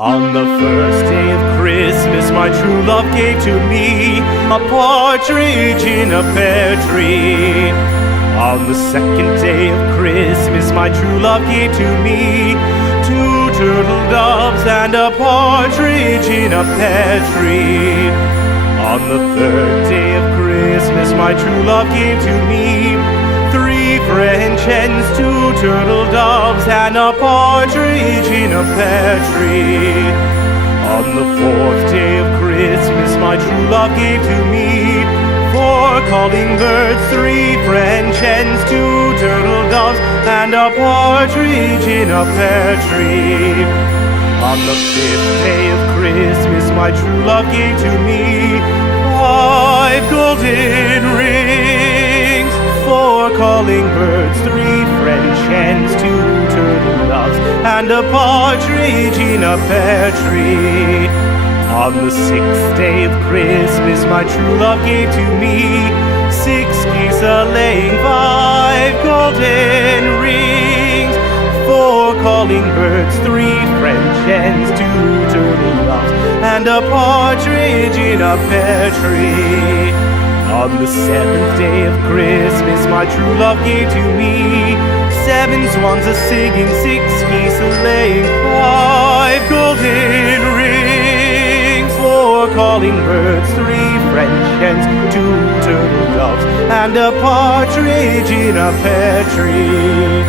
On the first day of Christmas, my true love gave to me a partridge in a pear tree. On the second day of Christmas, my true love gave to me two turtle doves and a partridge in a pear tree. On the third day of Christmas, my true love gave to me three French hens, two turtle doves, and a partridge in a pear tree. On the fourth day of Christmas, my true love gave to me four calling birds, three French hens, two turtle doves, and a partridge in a pear tree. On the fifth day of Christmas, my true love gave to me five golden rings, four calling birds, three French hens, two turtle doves, and a partridge in a pear tree. On the sixth day of Christmas, my true love gave to me six geese a-laying, five golden rings, four calling birds, three French hens, two turtle doves, and a partridge in a pear tree. On the seventh day of Christmas, my true love gave to me seven swans a-singing, six geese a-laying, five golden rings, four calling birds, three French hens, two turtle doves, and a partridge in a pear tree.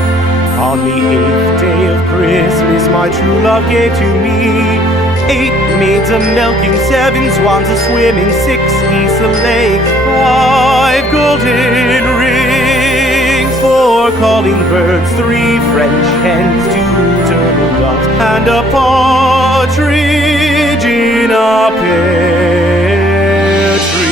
On the eighth day of Christmas, my true love gave to me eight maids a-milking, seven swans a-swimming, six geese a-laying, five golden rings, four calling birds, three French hens, two turtle doves, and a partridge in a pear tree.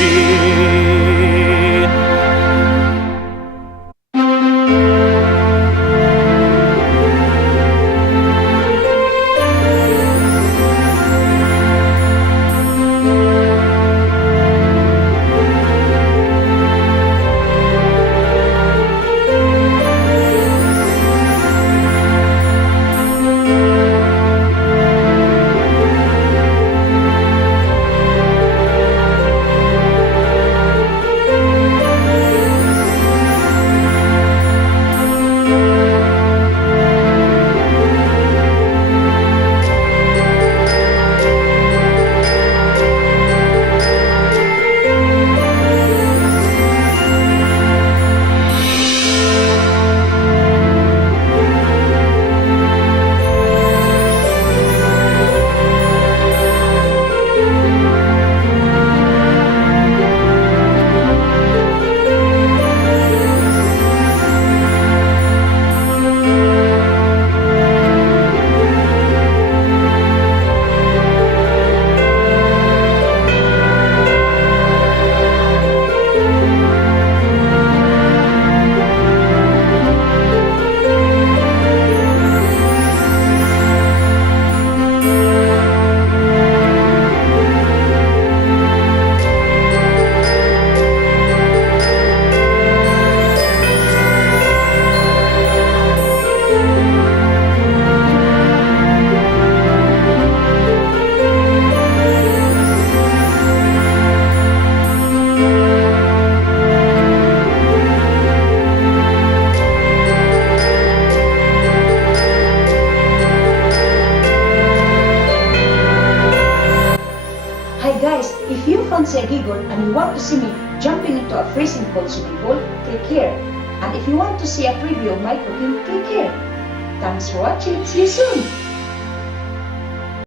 If you fancy a giggle and you want to see me jumping into a freezing cold swimming pool, click here. And if you want to see a preview of my cooking, click here. Thanks for watching. See you soon!